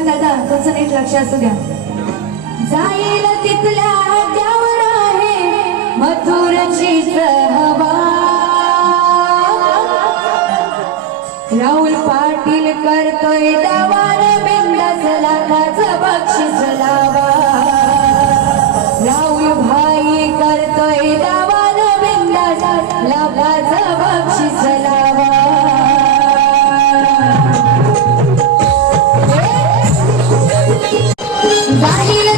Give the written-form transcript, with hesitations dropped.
विमान दादा तुमचं नीट लक्ष असू द्या. जाईल तिथल्या त्यावर आहे मथुरची हवा. राहुल पाटील करतोय दावार बिंदास लाखाचं बक्षीस लावा. राहुल भाई करतोय दावार बिंदास लाखाचं बक्षीस लावा. जाईल